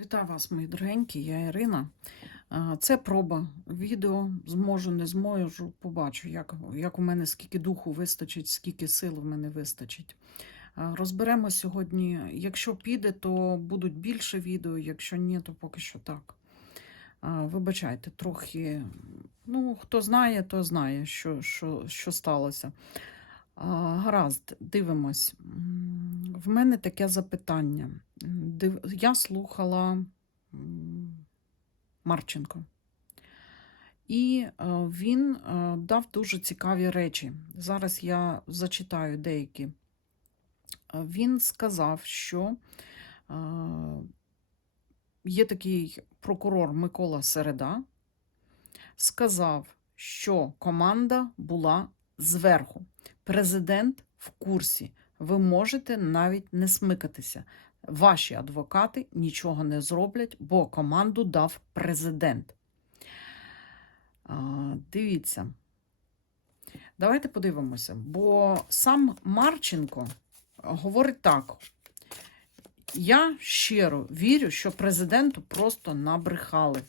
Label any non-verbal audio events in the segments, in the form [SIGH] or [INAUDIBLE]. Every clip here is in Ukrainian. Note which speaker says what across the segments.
Speaker 1: Вітаю вас, мої дорогенькі, я Ірина. Це проба відео. Зможу, не зможу, побачу, як, як у мене скільки духу вистачить, скільки сил в мене вистачить. Розберемо сьогодні. Якщо піде, то будуть більше відео, якщо ні, то поки що так. Вибачайте, трохи. Ну, хто знає, то знає, що, що, що сталося. Гаразд, дивимось. В мене таке запитання. Я слухала Марченко. І е, він е, дав дуже цікаві речі. Зараз я зачитаю деякі. Е, Він сказав, що є такий прокурор Микола Середа, сказав, що команда була зверху. Президент в курсі. Ви можете навіть не смикатися. Ваші адвокати нічого не зроблять, бо команду дав президент. Дивіться. Давайте подивимося. Бо сам Марченко говорить так: я щиро вірю, що президенту просто набрехали,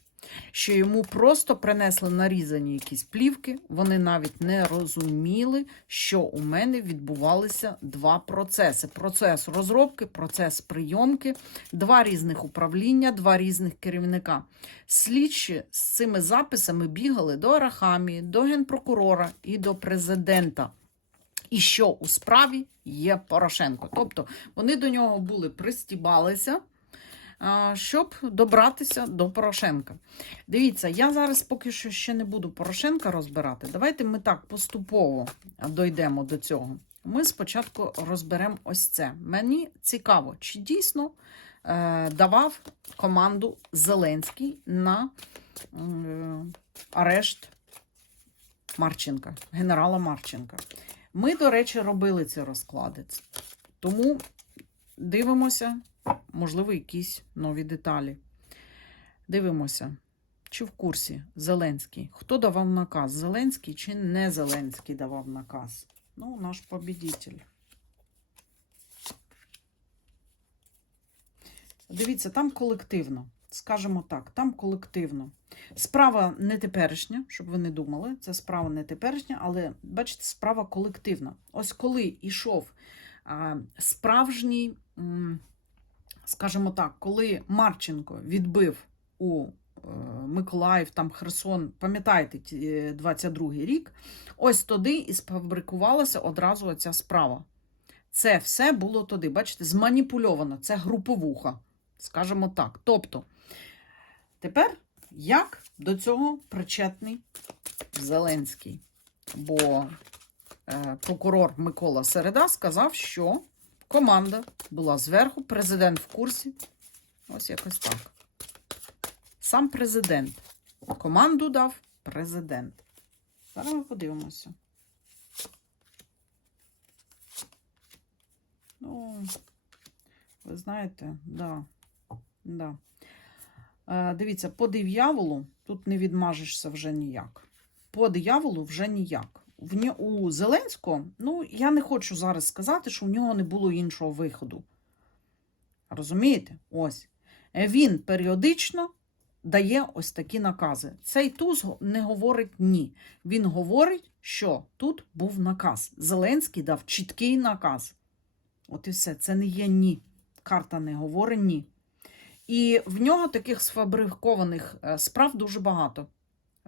Speaker 1: що йому просто принесли нарізані якісь плівки. Вони навіть не розуміли, що у мене відбувалися два процеси: процес розробки, процес прийомки, два різних управління, два різних керівника. Слідчі з цими записами бігали до Арахамії, до генпрокурора і до президента. І що у справі є Порошенко. Тобто вони до нього були пристібалися, щоб добратися до Порошенка. Дивіться, я зараз поки що ще не буду Порошенка розбирати. Давайте ми так поступово дійдемо до цього. Ми спочатку розберемо ось це. Мені цікаво, чи дійсно е, давав команду Зеленський на арешт Марченка, генерала Марченка. Ми, до речі, робили ці розклади. Тому дивимося, можливо, якісь нові деталі. Дивимося, чи в курсі Зеленський. Хто давав наказ? Зеленський чи не Зеленський давав наказ? Ну, наш побідитель. Дивіться, там колективно. Скажімо так, там колективно. Справа не теперішня, щоб ви не думали, це справа не теперішня, але бачите, справа колективна. Ось коли йшов справжній, скажімо так, коли Марченко відбив у е, Миколаїв, там Херсон, пам'ятаєте, е, 22-й рік, ось туди і сфабрикувалася одразу оця справа. Це все було туди, бачите, зманіпульовано, це груповуха, скажімо так. Тобто, тепер як до цього причетний Зеленський? Бо е, прокурор Микола Середа сказав, що команда була зверху, президент в курсі. Ось якось так. Сам президент. Команду дав президент. Зараз ми подивимося. Ну, ви знаєте, да. Да. Е, Дивіться, по дияволу тут не відмажешся вже ніяк. По дияволу вже ніяк. В у Зеленського, ну, я не хочу зараз сказати, що у нього не було іншого виходу. Розумієте? Ось. Е, Він періодично дає ось такі накази. Цей туз не говорить ні. Він говорить, що тут був наказ. Зеленський дав чіткий наказ. От і все. Це не є ні. Карта не говорить ні. І в нього таких сфабрикованих е, справ дуже багато.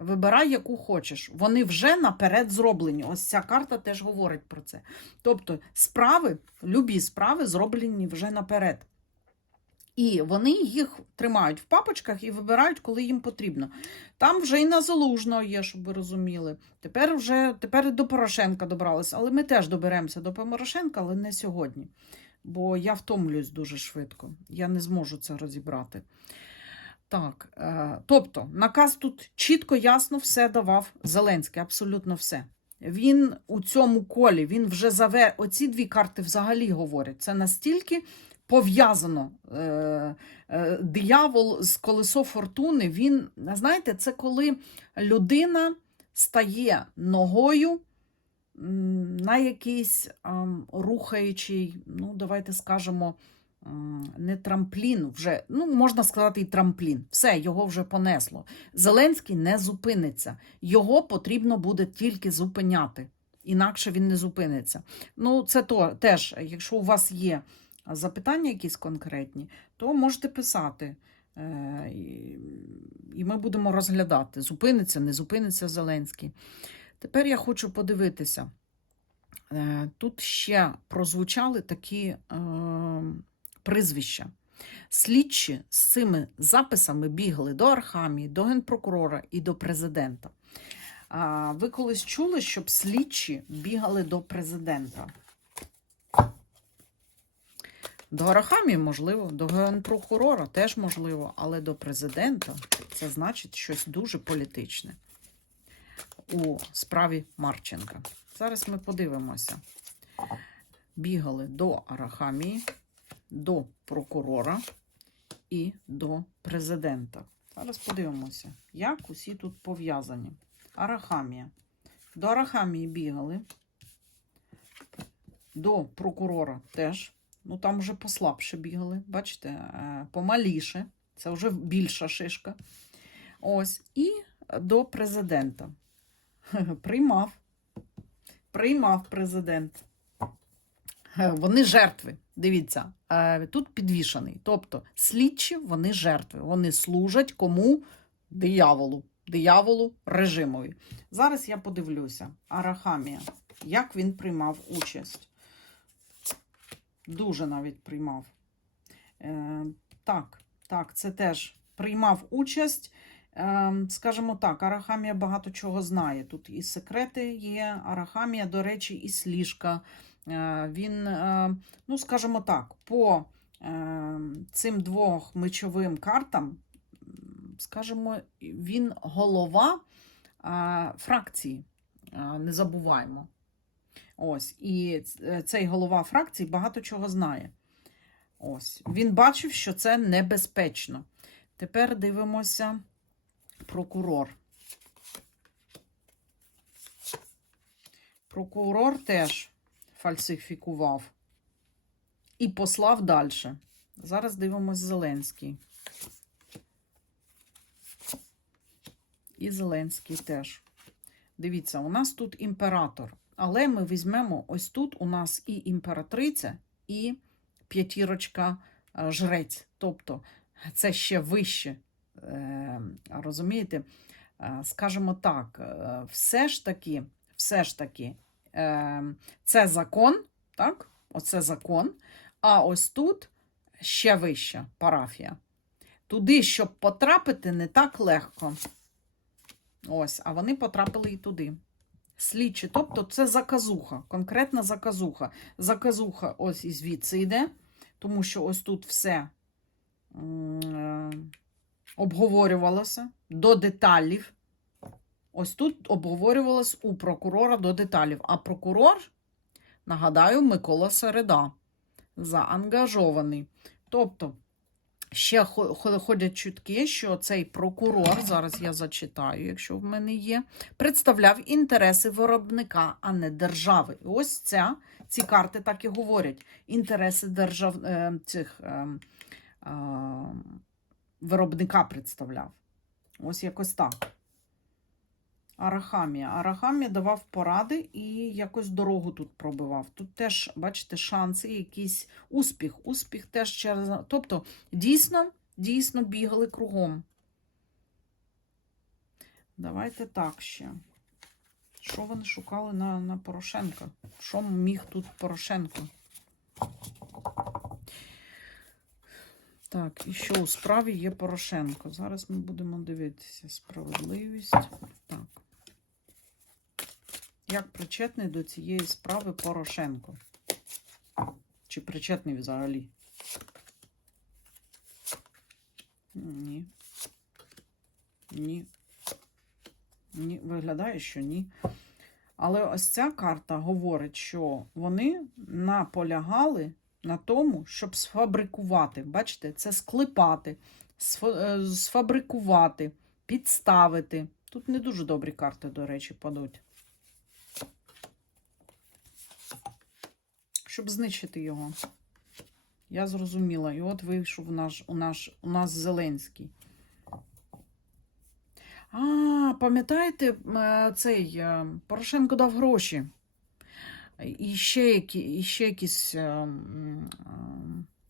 Speaker 1: Вибирай, яку хочеш. Вони вже наперед зроблені. Ось ця карта теж говорить про це. Тобто, справи, любі справи зроблені вже наперед. І вони їх тримають в папочках і вибирають, коли їм потрібно. Там вже і на Залужного є, щоб ви розуміли. Тепер вже тепер до Порошенка добралися. Але ми теж доберемося до Порошенка, але не сьогодні. Бо я втомлююсь дуже швидко. Я не зможу це розібрати. Так, е, тобто, наказ тут чітко, ясно все давав Зеленський, абсолютно все. Він у цьому колі, він вже заве. Оці дві карти взагалі говорять. Це настільки пов'язано. Е, е, диявол з колесо фортуни. Він, знаєте, це коли людина стає ногою на якийсь ам, рухаючий, ну, давайте скажемо, не трамплін, вже, ну, можна сказати, і трамплін. Все, його вже понесло. Зеленський не зупиниться. Його потрібно буде тільки зупиняти. Інакше він не зупиниться. Ну, це то, теж, якщо у вас є запитання якісь конкретні, то можете писати. Е, і- ми будемо розглядати, зупиниться, не зупиниться Зеленський. Тепер я хочу подивитися. Е, Тут ще прозвучали такі е, прізвища. Слідчі з цими записами бігали до Архамії, до генпрокурора і до президента. А ви колись чули, щоб слідчі бігали до президента? До Арахамії можливо, до генпрокурора теж можливо, але до президента це значить щось дуже політичне у справі Марченка. Зараз ми подивимося. Бігали до Арахамії, до прокурора і до президента. Зараз подивимося, як усі тут пов'язані. Арахамія. До Арахамії бігали, до прокурора теж. Ну там вже послабше бігали, бачите, е, помаліше. Це вже більша шишка. Ось. І до президента. [LAUGHS] Приймав. Приймав президент. Е, Вони жертви. Дивіться, е, тут підвішаний. Тобто слідчі вони жертви. Вони служать кому? Дияволу. Дияволу режимові. Зараз я подивлюся. Арахамія. Як він приймав участь? Дуже навіть приймав. Е, так, так, це теж приймав участь. Е, скажімо так, Арахамія багато чого знає. Тут і секрети є. Арахамія, до речі, і сліжка. Е, він, е, ну, скажімо так, по е, цим двох мечовим картам, скажімо, він голова фракції. Не забуваємо. Ось, і цей голова фракції багато чого знає. Ось. Він бачив, що це небезпечно. Тепер дивимося прокурор. Прокурор теж фальсифікував і послав далі. Зараз дивимось Зеленський. І Зеленський теж. Дивіться, у нас тут імператор. Але ми візьмемо ось тут у нас і імператриця, і п'ятірочка е, жрець. Тобто це ще вище. Е, Розумієте? Е, Скажімо так, все ж таки, все ж таки, це закон, так? Оце закон. А ось тут ще вища парафія. Туди, щоб потрапити, не так легко. Ось, а вони потрапили і туди. Слідчі, тобто це заказуха, конкретна заказуха. Заказуха ось і звідси йде, тому що ось тут все е, обговорювалося до деталів. Ось тут обговорювалось у прокурора до деталів. А прокурор, нагадаю, Микола Середа, заангажований. Тобто, ще хо- хо- ходять чутки, що цей прокурор, зараз я зачитаю, якщо в мене є, представляв інтереси виробника, а не держави. І ось ця, ці карти так і говорять. Інтереси держав, е, цих, е, е, виробника представляв. Ось якось так. Арахамія. Арахамія давав поради і якось дорогу тут пробивав. Тут теж, бачите, шанси, якийсь успіх. Успіх теж через. Тобто, дійсно, дійсно бігали кругом. Давайте так ще. Що вони шукали на, на Порошенка? Що міг тут Порошенко? Так, і що у справі є Порошенко. Зараз ми будемо дивитися. Справедливість. Як причетний до цієї справи Порошенко? Чи причетний взагалі? Ні. Ні. Ні. Виглядає, що ні. Але ось ця карта говорить, що вони наполягали на тому, щоб сфабрикувати. Бачите, це склепати, е, сфабрикувати, підставити. Тут не дуже добрі карти, до речі, падуть. Щоб знищити його. Я зрозуміла. І от вийшов наш, у, наш, у нас Зеленський. А, пам'ятаєте, е, цей е, Порошенко дав гроші. І ще, які, і ще якісь. е,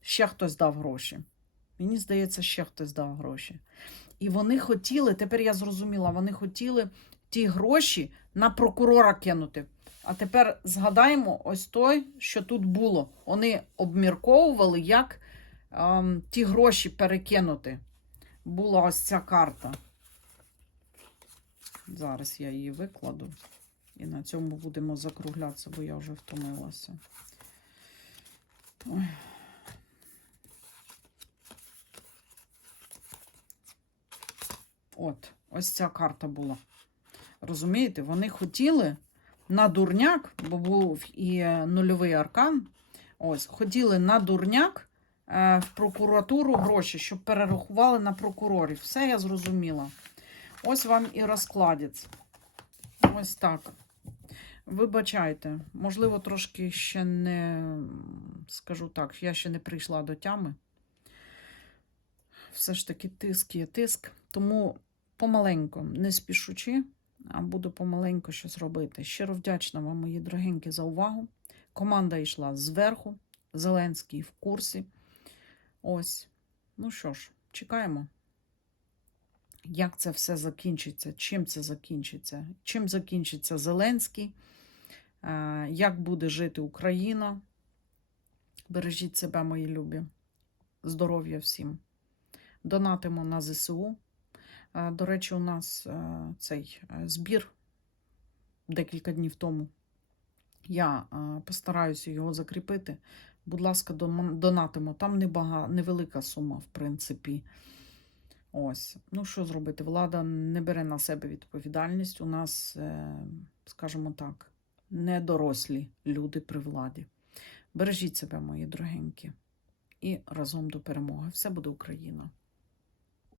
Speaker 1: Ще хтось дав гроші. Мені здається, ще хтось дав гроші. І вони хотіли, тепер я зрозуміла, вони хотіли ті гроші на прокурора кинути. А тепер згадаємо ось той, що тут було. Вони обмірковували, як ем, ті гроші перекинути. Була ось ця карта. Зараз я її викладу. І на цьому будемо закруглятися, бо я вже втомилася. Ой. От, ось ця карта була. Розумієте, вони хотіли на дурняк, бо був і нульовий аркан. Ось, хотіли на дурняк е, в прокуратуру гроші, щоб перерахували на прокурорів. Все я зрозуміла. Ось вам і розкладець. Ось так. Вибачайте, можливо, трошки ще не скажу так, я ще не прийшла до тями. Все ж таки тиск є тиск. Тому помаленьку, не спішучи, буду помаленьку щось робити. Щиро вдячна вам, мої дорогенькі, за увагу. Команда йшла зверху, Зеленський в курсі. Ось. Ну що ж, чекаємо. Як це все закінчиться? Чим це закінчиться? Чим закінчиться Зеленський? Як буде жити Україна? Бережіть себе, мої любі. Здоров'я всім. Донатимо на ЗСУ. Е, До речі, у нас е, цей е, збір декілька днів тому. Я постараюся його закріпити. Будь ласка, донатимо. Там небага, невелика сума, в принципі. Ось. Ну, що зробити? Влада не бере на себе відповідальність. У нас, скажімо так, недорослі люди при владі. Бережіть себе, мої дорогенькі. І разом до перемоги. Все буде Україна!